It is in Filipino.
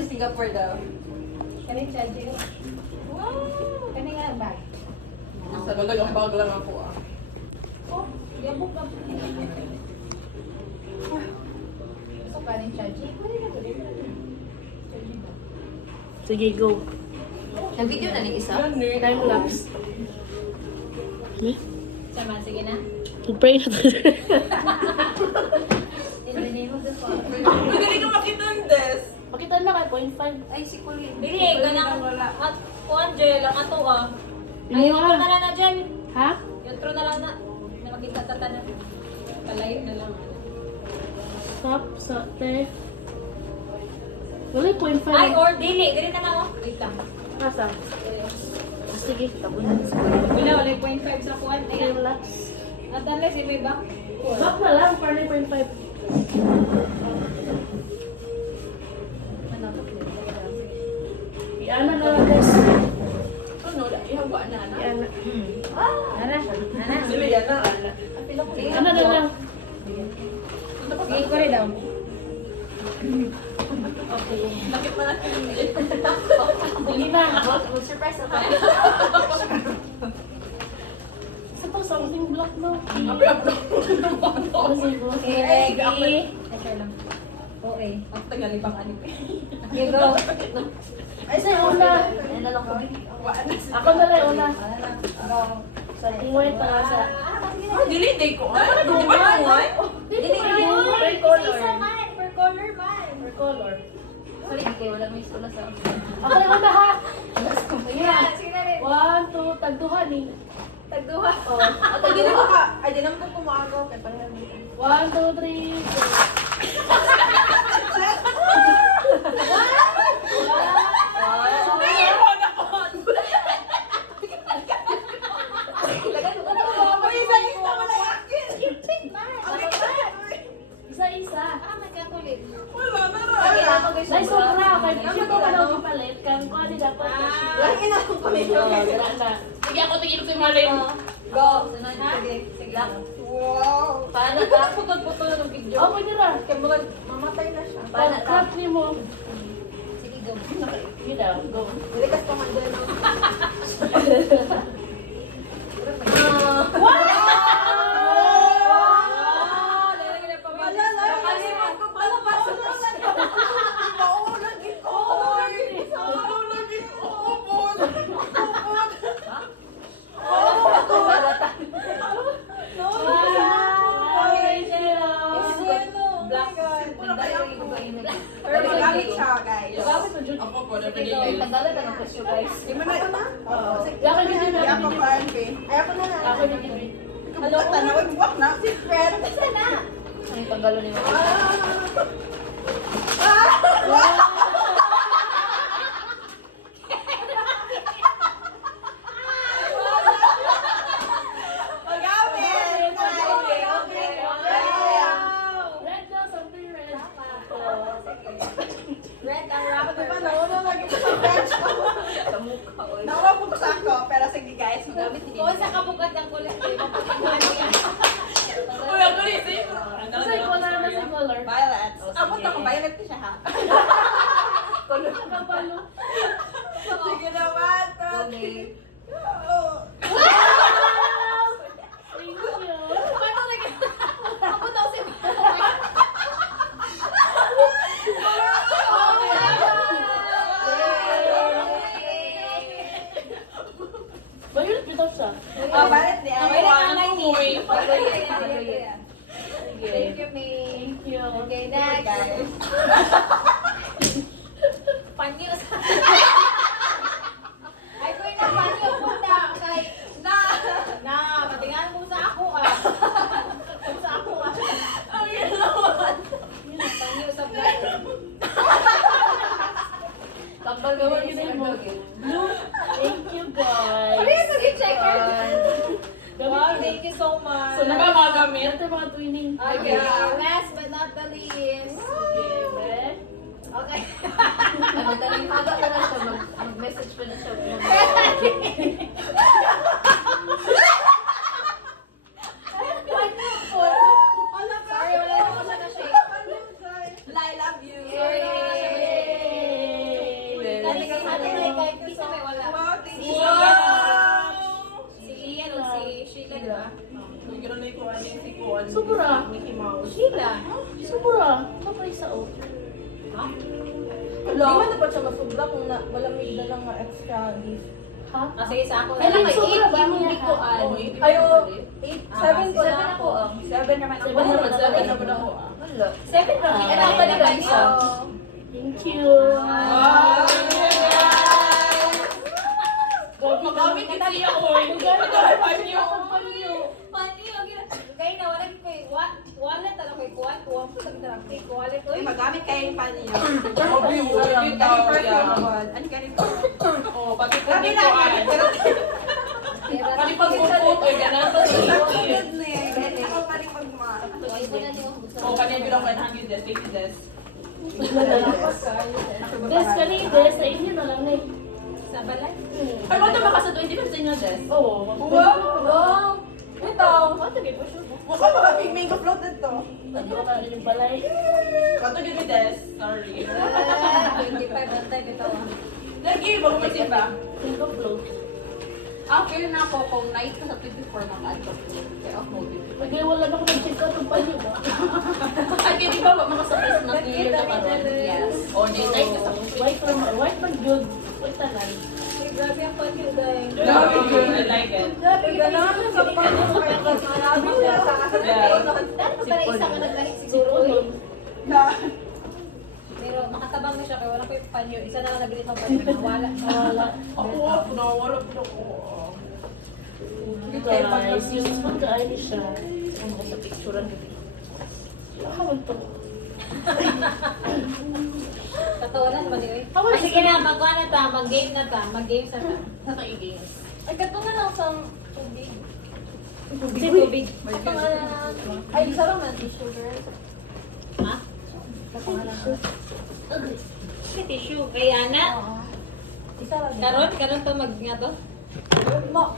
ni Singapore daw. Kani charger. Wow! Kani nga bag. Sa magalang bag lang ako ah. Oh, yabok ka. So, kani charger. Kani na to. Charger ba? Sige, go. Nag-video na ni isa? Time lapse. Sama, sige na. Pray na tayo. In the name of the Father. Hindi ko makita ang desk. Pakita na kay 0.5. Ay, si Kulin. Dili, ganang kuan Jel, ang ato ah. Hindi Ay, mo outro ka. na lang na Jel. Ha? Outro na lang na. Na makita tatanan. Palayo na lang. Stop sa te. Wala 0.5. Ay, or dili. Dili na lang oh. Wait lang. Asa? Sige, tabunan sa Wala, wala 0.5 sa kuan. time Ayan. lapse. At unless if may back. Back na lang, para 0.5. Iana na lang, guys. Ano, ihagwa na na. Iana. Ana, ana. Sila yan na. Iana na lang. Sige ko rin daw. Okay. Nakit na natin. Sige na. Surprise ako. Isa pa, something block na. Apla-apla. Sige, go. Okay, ready? Ito lang. Okay. Ang tagalibang anip. Okay, go. Ay, sa'yo, una. Ako na lang, una. Ingway para sa... Ah, dili ko. Ano di ba naman? Dili, dili. Per color. Isa man. Per color man. Per color. Sorry, hindi kayo. Walang may sula sa... Ako yung una, ha? Sige na. Sige na rin. 1, 2, tagduhan eh. Tagduha. Oh. At hindi na ko ka. Ay, di naman ko kumakaw. Kaya parang 1, 2, 3, go. Isa-isa. Ah, magkatulit. wala na Okay, rin. ako guys. Dahil sobra. Kaya hindi ko pa daw ipalit. Kaya kung ano dapat na siya. Lagi na akong kami. So, wala na. Sige, ako tigil ko yung malin. Go. Sunod. Sige. Sige lang. Wow. Paano ka? Putol-putol ng video. Oh, pwede na. Kaya mga mamatay na siya. Paano crap ni mo? Sige, go. Sige daw, go. Balikas pa man doon. Ako po, Tanggalan na ng presyo, guys. Di mo na ito na? Oo. Ako din yun. Ako pa, MP. Ay, ako na na. Ako din yun. Kabukat na, wag na. Secret. Sana. Ano yung panggalo ni Mama? Magamit! Red daw, something red. Red ang rock. Ano ba, nauna lagi ko sa bench ko. Sa mukha, oy. Nauna po ko sa ako, pero sige guys, magamit din. Kung sa kabukat ng kulit, ano yan? Uy, ako rin, sa'yo. Kasi ko na na sa color. Violet. Ako to, violet ko siya ha. Kapalo. Sige naman, Tony. Thank you. Paano na yan? Ako daw si Violet bitaw siya. Violet ni Okay na ang line ni. Sige. Thank you, May. Thank you. Okay, next. Guys. Pannews. Ay, kuya na, pannews. Punta kay... Na, patingan mo sa ako ah. Kung sa ako ah. Ang ginawan. Pannews sa vlog. Tambal Gawin yun mo. Blue. Thank you, guys. Ano yung nag-checker? Wow, Gamit thank you so much. So, nagmamagamit. Ito yung mga twinning. Okay, last but not the least. Sige, Ben. Okay. Magdaling haga na lang siya, mag-message pa na siya. Sorry, wala na ako siya na-shake. I love you. Sorry, wala na siya na-shake. Dali kay ate kay Pisa may wala. Wow, thank Si you so much. Si Ian o si Sheila, di ba? Sobra. Sheila. Sobra. Kapay sa o. Ha? Di ba dapat siya masubra kung malamig na lang extra gift? Ha? Ah, sige sa ako. Ay, Alam ko, sobra 8 ba yung niya, bikuan. Ayo, 7 ko 7 na ako. ako. 7 naman ako. 7 naman, 7 naman ako. Wala. 7 lang. Ah. Ano ako nila isa? Thank you. Wow! Magamit kasi ako. Kaya na, wala kay wallet, ano kay kuwan, kuwan po sa traffic, wallet, uy. Magamit kayo pa niya. Ano Ano ganito? Oh, pati po Sabi dito na, ay. Pati pag bukod ay ganun. Ako pa rin magma. Oh, kanina bilang 100 des, 50 des. Des kanina, des sa inyo na lang eh. Sa balay. Ay, mo ito makasa 20 des sa inyo des. Oo. Wow! Ito. Ano kay po siya? Mukha mga big mango floated to. Ano ka rin yung balay? Kato gini des, sorry. 25 ang time ito. Lagi, bago kasi ba? Tingo float. Feel na ako kung night ko sa 24 na ka-adto ko. Kaya off mode. Pag wala na ko nag-check out ng panyo ba? Ay, di ba makasapres na New Year ka karon? Yes. Oh, day night ka sa White man good. White tanan. Uy, grabe ang panyo, guys. Grabe good, I like it. Dati pala isa ka nagtarik siguro. Siguro nun. Pero makatabang na siya kaya wala ko yung panyo. Isa na lang nabili ng panyo. Wala. Wala. Ako, nawala po ako. Guys, useful ka ay siya. Ang sa picturean ko. Hawan to. Katawanan naman yun. Hawan Ah, sige na, mag-one na ta, mag-game na ta, mag-game sa ta. Sa ka-games. Ay, katungan lang sa tubig. Tubig. Tubig. Ay, sarap na tissue, girl. Ha? May tissue. Kaya na. Isa lang. Karon to mag nga to. Mo.